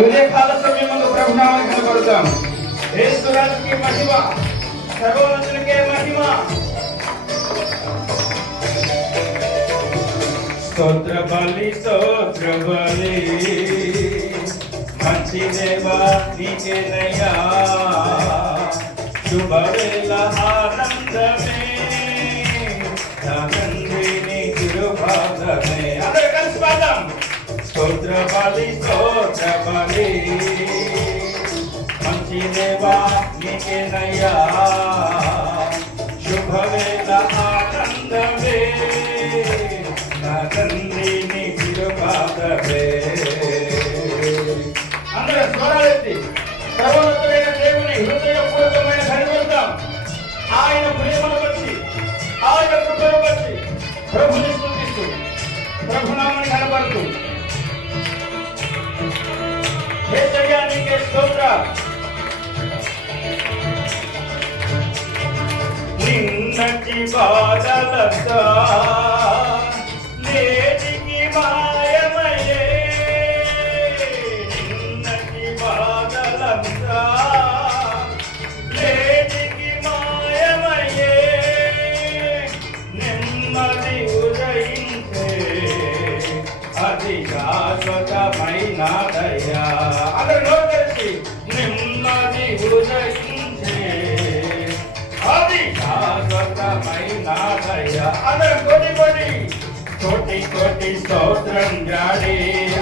ఉదయకాల సమయమందు ప్రభునామానికి కనబడతాం. యేసు రాజుకి మహిమ, సర్వోన్నతునికే మహిమ. స్తోత్ర బలి స్తోత్ర బలి మంచి దేవా నీకేనయ్యా, శుభవేళ ఆనందమే తండ్రి నీ కృపాదమే. అందరూ కలిసి పాడదాం. స్తోత్ర బలి మంచి దేవా నీకేనయ్యా, శుభవేళ ఆనందమే నా తండ్రి నీ కృపాదమే. అందరూ స్వరాలెత్తి సర్వోన్నతుడైన దేవుని హృదయపూర్వకమైన ధన్యవాదం. ఆయన ప్రేమను బట్టి, ఆయన కృపను బట్టి ప్రభుని స్తుతిస్తూ ప్రభునామాన్ని కనబడుతూ యేసయ్యా నీకే స్తోత్రం. నిన్నటి బాధలంతా నేటికి మాయమయ్యే, నిన్నటి బాధలంతా నేటికి మాయమయ్యే, నెమ్మది ఉదయించే అది శాశ్వతమైన దయా. అందరూ కలిసి నెమ్మది ఉదయించే అది శాశ్వతమైన దయా. అందరూ కోటి కోటి కోటి కోటి స్తోత్రం జాడి.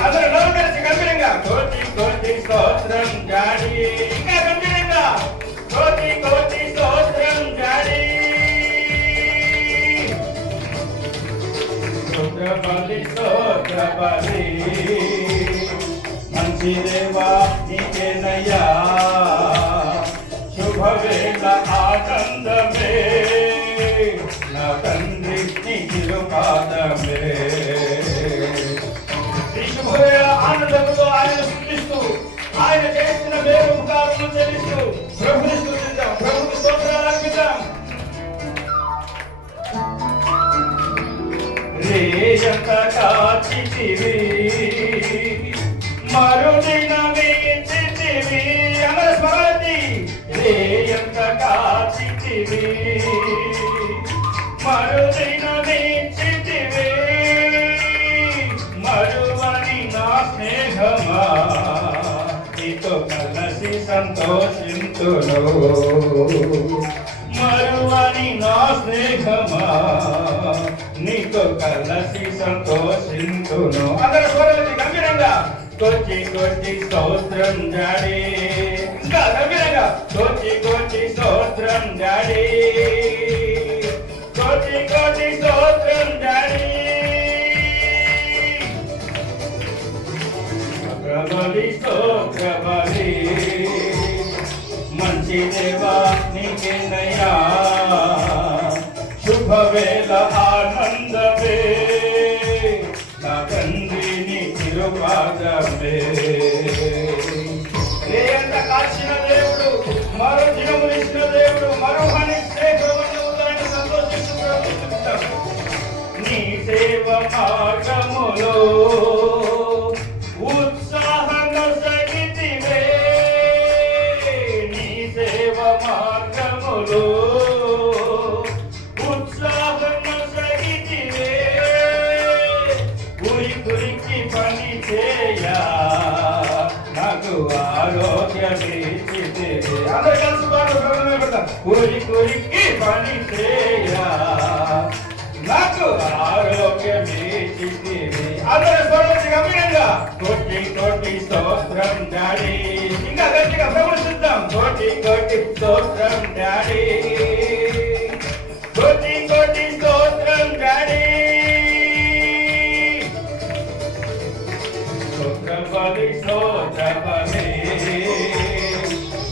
అందరూ కలిసి గంభీరంగా కోటి కోటి స్తోత్రం జాడి. ఇంకా గంభీరంగా కోటి కోటి స్తోత్రం జాడి. స్తోత్ర బలి స్తోత్ర బలి మంచి దేవా నీకేనయ్యా, శుభవేళ ఆనందమే నా తండ్రి నీ కృపాదమే. ఈ శుభవేళ ఆనందముతో ఆయన స్తుతిస్తూ ఆయన చేసిన మేలు ఉపకారములు చెల్లిస్తూ ప్రభుని స్తుతిద్దాం, ప్రభుకి స్తోత్రాలు అర్పిద్దాం. రేయంత కాచితివి మరుదినమే చితివి. అమర స్మరతి రేయంత కాచితివి మరుదినమే చితివి, మరువని నా స్నేహమా నీతో కలిసి సంతోషింతును, మరువని నా స్నేహమా నీతో కలిసి సంతోషింతును. అందరూ స్వరాలెత్తి గంభీరంగా కోటి కోటి స్తోత్రం జాడి. ఇంకా గంభీరంగా కోటి కోటి స్తోత్రం జాడి, కోటి కోటి స్తోత్రం జాడి. బలి స్తోత్ర బలి మంచి దేవా నీకేనయ్యా, శుభవేళ ఆనందమే నా తండ్రి నీ కృపాదమే. రేయంత కాచిన దేవుడు, మరో దినమునిచ్చిన దేవుడు, మరో హాని శ్రేష్ఠమైన సంతోషిస్తూ నీ సేవ మార్గములో ఉత్సాహంగా సగితివే, నీ సేవ మార్గములో ఉత్సాహంగా సగితివే, ఉరికి పని చేయా నాకు ఆరోగ్యమిచ్చితివే. అందరూ కలిసి పాడు. ఉరికి పని చేయా నాకు ఆరోగ్యమిచ్చితివే. అందరూ స్వరచి గంభీరంగా కోటి కోటి స్తోత్రం డాడీ. ఇంకా గట్టిగా ప్రవర్తిద్దాం. కోటి కోటి స్తోత్రం డాడీ, కోటి కోటి స్తోత్రం డాడీ. స్తోత్ర బలి స్తోత్ర బలి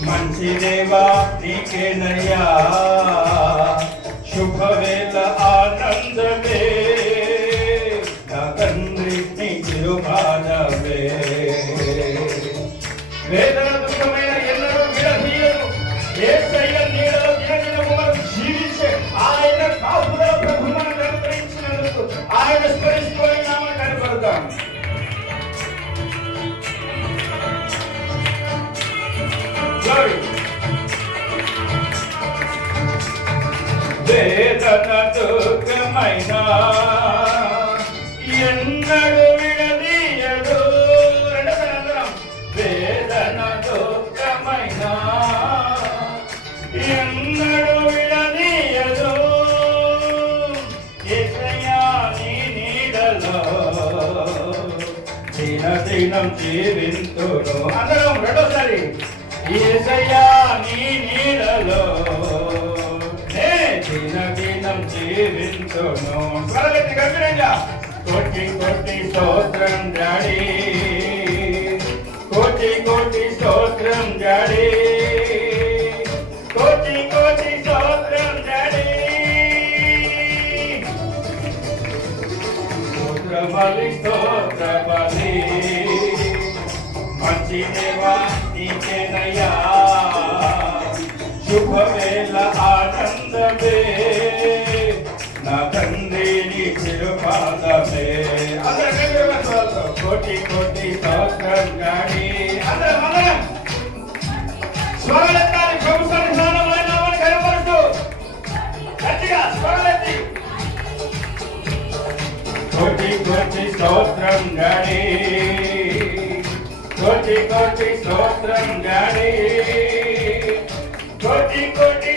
మంచి దేవా నీకేనయ్యా, శుభవేళ ఆనందమే నా తండ్రి నీ కృపాదమే. వేదన దుఃఖమైన ఎన్నడూ విడదీయదు యేసయ్య నీడలో దినదినము మనం జీవించే ఆయన కాపుదల ప్రభు మనకు అనుగ్రహించినందుకు ఆయన స్మరిస్తూ నామం కనబడతాం. Glory. వేదన దుఃఖమైన ఎన్నడు విడదీయదు రెండవనందరం వేదన దుఃఖమైన ఎన్నడు విడదీయదు యేసయ్యా నీ నీడలో దినం జీవింతును అందరం రెండోసారి యేసయ్యా నీ నీడలో దినం జీవింతును స్వరగతి గంభీరంగా కోటి కోటి స్తోత్రం డాడీ కోటి కోటి స్తోత్రం డాడీ కోటి కోటి స్తోత్రం డాడీ స్తోత్ర బలి మంచి దేవా నీకేనయ్యా శుభవేళ ఆనందమే నా తండ్రి నీ చిరుపాదమే కోటి కోటి స్తోత్రం గాడి అందరం స్వరలెత్తాలి ప్రభుత్వాన్ని స్నానమైన కనపడుతూ గట్టిగా స్వరలెత్తి కోటి కోటి స్తోత్రం గాడి కోటి కోటి స్తోత్రం గాడి కోటి కోటి